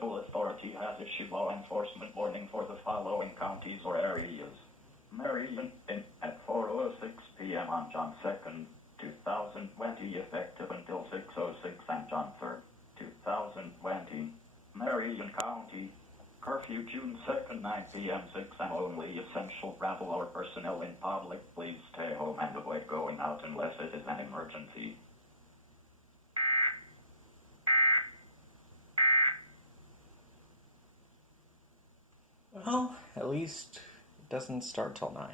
applicable authority has issued law enforcement warning for the following counties or areas. Marion at 4:06 p.m. on John 2nd, 2020, effective until 6:06 on John 3rd, 2020. Marion County, curfew June 2nd, 9 p.m. 6 and only essential travel or personnel in public. Please stay home and avoid going out unless it is an emergency. Well, at least it doesn't start till 9.